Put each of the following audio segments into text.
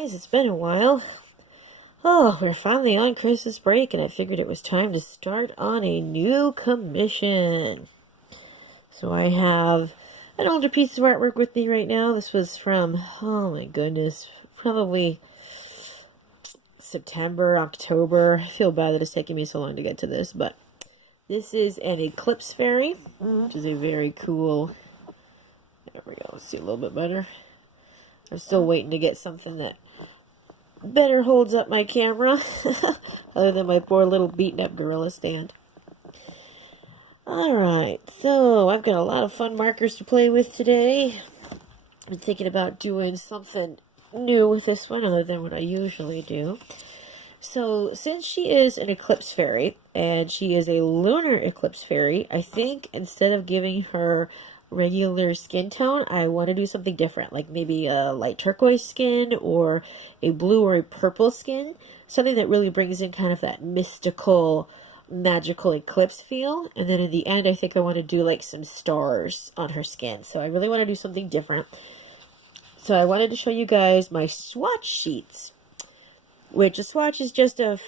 guys, it's been a while. Oh, we're finally on Christmas break, and I figured it was time to start on a new commission. So I have an older piece of artwork with me right now. This was from, oh my goodness, probably September, October. I feel bad that it's taking me so long to get to this, but this is an Eclipse Fairy, which is a very cool, there we go, let's see a little bit better. I'm still waiting to get something that better holds up my camera, other than my poor little beaten up gorilla stand. Alright, so I've got a lot of fun markers to play with today. I'm thinking about doing something new with this one, other than what I usually do. So, since she is an Eclipse Fairy, and she is a lunar Eclipse Fairy, I think instead of giving her regular skin tone, I want to do something different, like maybe a light turquoise skin or a blue or a purple skin, something that really brings in kind of that mystical, magical eclipse feel. And then in the end, I think I want to do like some stars on her skin, so I really want to do something different. So I wanted to show you guys my swatch sheets, which a swatch is just a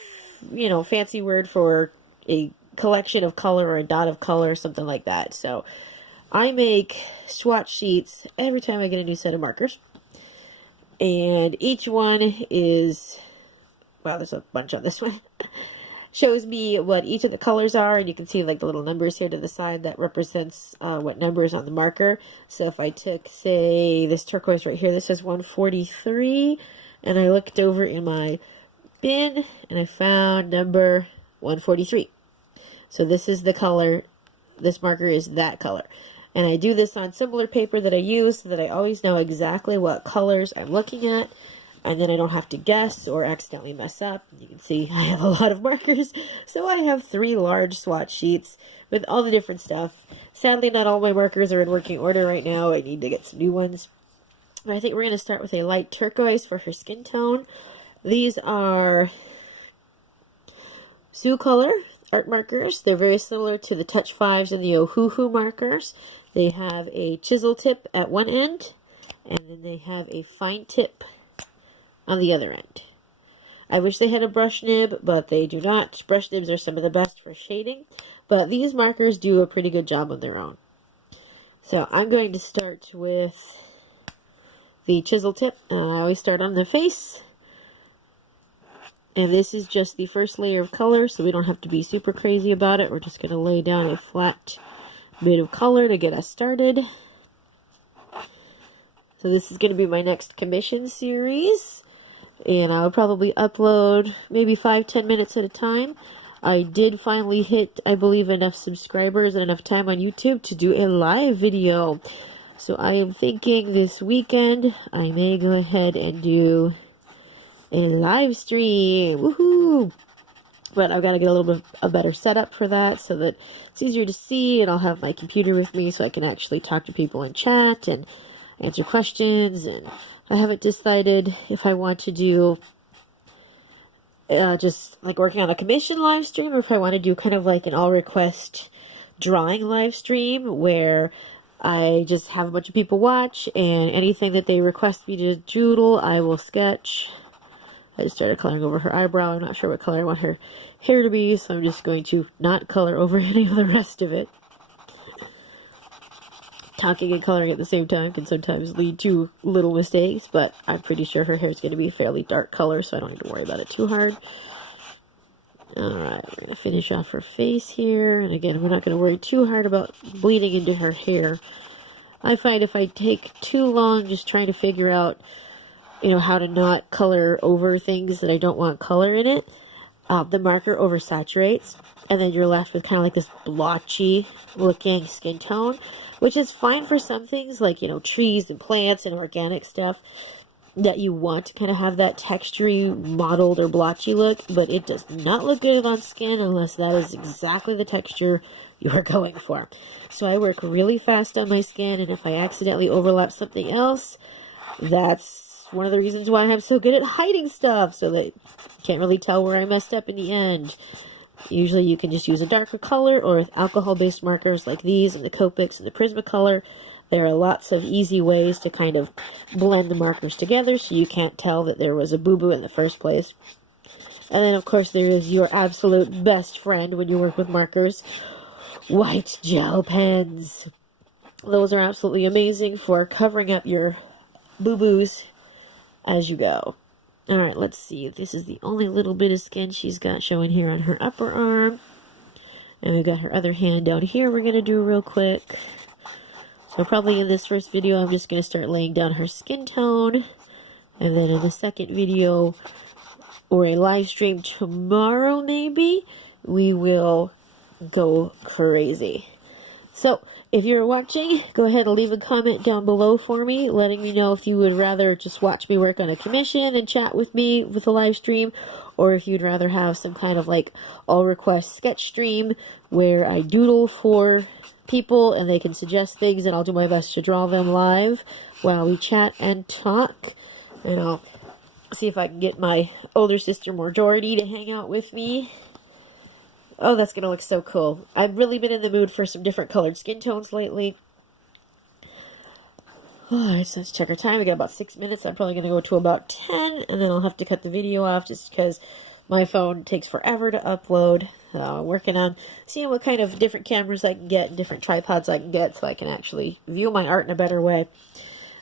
fancy word for a collection of color or a dot of color, something like that. So I make swatch sheets every time I get a new set of markers. And each one is, wow, there's a bunch on this one, shows me what each of the colors are. And you can see like the little numbers here to the side that represents what number is on the marker. So if I took, say, this turquoise right here, this says 143. And I looked over in my bin and I found number 143. So this is the color, this marker is that color. And I do this on similar paper that I use so that I always know exactly what colors I'm looking at. And then I don't have to guess or accidentally mess up. You can see I have a lot of markers. So I have 3 large swatch sheets with all the different stuff. Sadly, not all my markers are in working order right now. I need to get some new ones. But I think we're going to start with a light turquoise for her skin tone. These are Sioux Color art markers. They're very similar to the Touch 5s and the Ohuhu markers. They have a chisel tip at one end, and then they have a fine tip on the other end. I wish they had a brush nib, but they do not. Brush nibs are some of the best for shading, but these markers do a pretty good job on their own. So I'm going to start with the chisel tip. I always start on the face. And this is just the first layer of color, so we don't have to be super crazy about it. We're just going to lay down a flat bit of color to get us started. So this is going to be my next commission series. And I'll probably upload maybe 5-10 minutes at a time. I did finally hit, I believe, enough subscribers and enough time on YouTube to do a live video. So I am thinking this weekend I may go ahead and do a live stream. Woohoo! But I've got to get a little bit of a better setup for that so that it's easier to see, and I'll have my computer with me so I can actually talk to people in chat and answer questions. And I haven't decided if I want to do just like working on a commission live stream, or if I want to do kind of like an all request drawing live stream where I just have a bunch of people watch, and anything that they request me to doodle, I will sketch. I just started coloring over her eyebrow. I'm not sure what color I want her hair to be, so I'm just going to not color over any of the rest of it. Talking and coloring at the same time can sometimes lead to little mistakes, but I'm pretty sure her hair is going to be a fairly dark color, so I don't need to worry about it too hard. Alright, we're going to finish off her face here, and again, we're not going to worry too hard about bleeding into her hair. I find if I take too long just trying to figure out how to not color over things that I don't want color in it, the marker oversaturates, and then you're left with kind of like this blotchy looking skin tone, which is fine for some things like, trees and plants and organic stuff that you want to kind of have that textury, mottled or blotchy look, but it does not look good on skin unless that is exactly the texture you are going for. So I work really fast on my skin, and if I accidentally overlap something else, that's one of the reasons why I'm so good at hiding stuff, so that you can't really tell where I messed up in the end. Usually you can just use a darker color, or with alcohol-based markers like these and the Copics and the Prismacolor, There are lots of easy ways to kind of blend the markers together so you can't tell that there was a boo-boo in the first place. And then, of course, there is your absolute best friend when you work with markers, white gel pens. Those are absolutely amazing for covering up your boo-boos as you go. Alright, let's see. This is the only little bit of skin she's got showing here on her upper arm. And we've got her other hand down here we're going to do real quick. So probably in this first video, I'm just going to start laying down her skin tone. And then in the second video, or a live stream tomorrow maybe, we will go crazy. So, if you're watching, go ahead and leave a comment down below for me, letting me know if you would rather just watch me work on a commission and chat with me with a live stream, or if you'd rather have some kind of like all request sketch stream where I doodle for people and they can suggest things and I'll do my best to draw them live while we chat and talk. And I'll see if I can get my older sister Marjorie to hang out with me. Oh, that's going to look so cool. I've really been in the mood for some different colored skin tones lately. Alright, so let's check our time. We got about 6 minutes. I'm probably going to go to about 10, and then I'll have to cut the video off just because my phone takes forever to upload. I'm working on seeing what kind of different cameras I can get and different tripods I can get so I can actually view my art in a better way.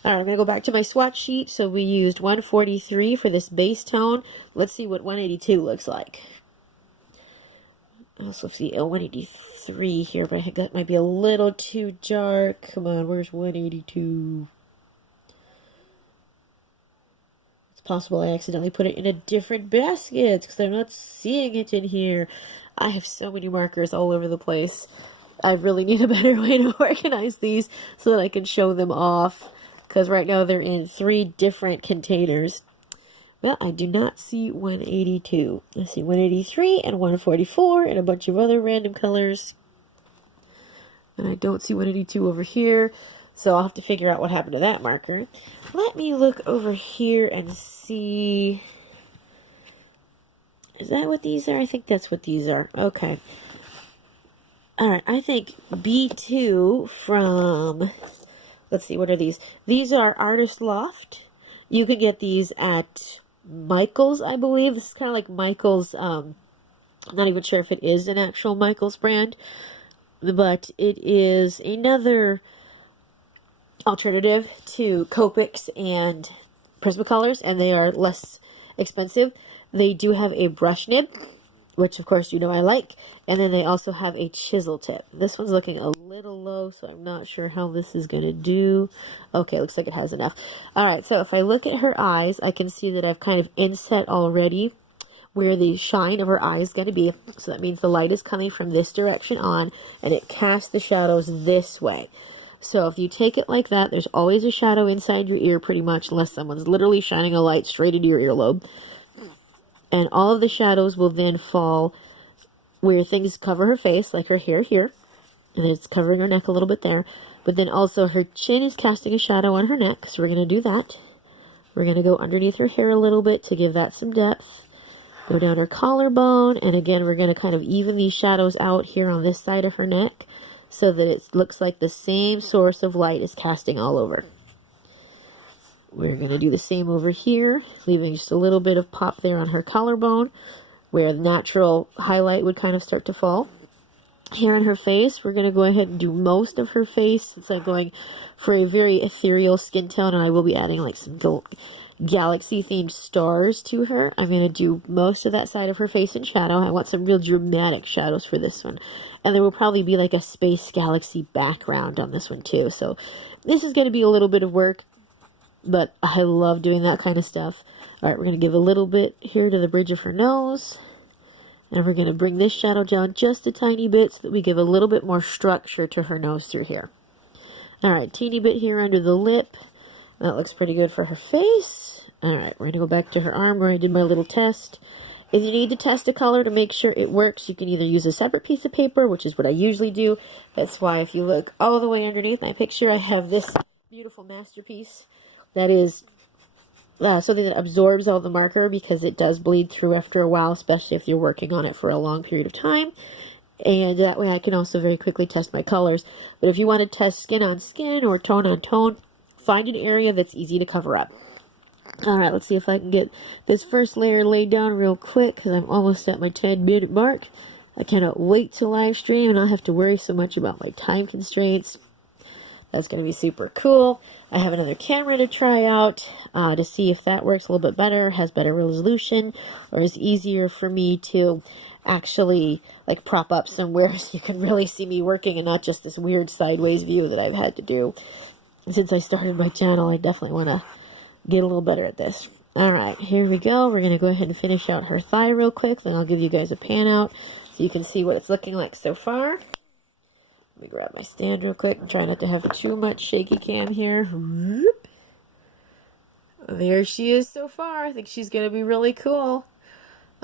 Alright, I'm going to go back to my swatch sheet. So we used 143 for this base tone. Let's see what 182 looks like. Also see a 183 here, but I think that might be a little too dark. Come on, where's 182? It's possible I accidentally put it in a different basket because I'm not seeing it in here. I have so many markers all over the place. I really need a better way to organize these so that I can show them off, because right now they're in 3 different containers. Well, I do not see 182. I see 183 and 144 and a bunch of other random colors. And I don't see 182 over here, so I'll have to figure out what happened to that marker. Let me look over here and see... Is that what these are? I think that's what these are. Okay. Alright, I think B2 from... Let's see, what are these? These are Artist Loft. You can get these at Michael's, I believe. This is kind of like Michael's, I'm not even sure if it is an actual Michael's brand, but it is another alternative to Copics and Prismacolors, and they are less expensive. They do have a brush nib, which of course you know I like, and then they also have a chisel tip. This one's looking a little low, so I'm not sure how this is going to do. Okay, looks like it has enough. Alright, so if I look at her eyes, I can see that I've kind of inset already where the shine of her eye is going to be. So that means the light is coming from this direction on, and it casts the shadows this way. So if you take it like that, there's always a shadow inside your ear pretty much, unless someone's literally shining a light straight into your earlobe. And all of the shadows will then fall where things cover her face, like her hair here. And it's covering her neck a little bit there. But then also her chin is casting a shadow on her neck, so we're going to do that. We're going to go underneath her hair a little bit to give that some depth. Go down her collarbone, and again we're going to kind of even these shadows out here on this side of her neck so that it looks like the same source of light is casting all over. We're going to do the same over here, leaving just a little bit of pop there on her collarbone where the natural highlight would kind of start to fall. Here on her face, we're going to go ahead and do most of her face since I'm going for a very ethereal skin tone, and I will be adding like some galaxy themed stars to her. I'm going to do most of that side of her face in shadow. I want some real dramatic shadows for this one. And there will probably be like a space galaxy background on this one too. So this is going to be a little bit of work, but I love doing that kind of stuff. Alright, we're going to give a little bit here to the bridge of her nose. And we're going to bring this shadow down just a tiny bit so that we give a little bit more structure to her nose through here. Alright, teeny bit here under the lip. That looks pretty good for her face. Alright, we're going to go back to her arm where I did my little test. If you need to test a color to make sure it works, you can either use a separate piece of paper, which is what I usually do. That's why if you look all the way underneath my picture, I have this beautiful masterpiece that is something that absorbs all the marker because it does bleed through after a while, especially if you're working on it for a long period of time. And that way I can also very quickly test my colors. But if you want to test skin on skin or tone on tone, find an area that's easy to cover up. Alright, let's see if I can get this first layer laid down real quick, because I'm almost at my 10-minute mark. I cannot wait to live stream and not have to worry so much about my time constraints. That's going to be super cool. I have another camera to try out to see if that works a little bit better, has better resolution, or is easier for me to actually like prop up somewhere so you can really see me working and not just this weird sideways view that I've had to do. And since I started my channel, I definitely want to get a little better at this. Alright, here we go. We're going to go ahead and finish out her thigh real quick. Then I'll give you guys a pan out so you can see what it's looking like so far. Let me grab my stand real quick and try not to have too much shaky cam here. There she is so far. I think she's going to be really cool.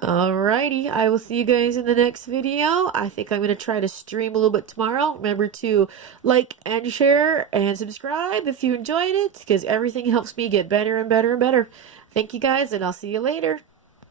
Alrighty, I will see you guys in the next video. I think I'm going to try to stream a little bit tomorrow. Remember to like and share and subscribe if you enjoyed it, because everything helps me get better and better and better. Thank you guys, and I'll see you later.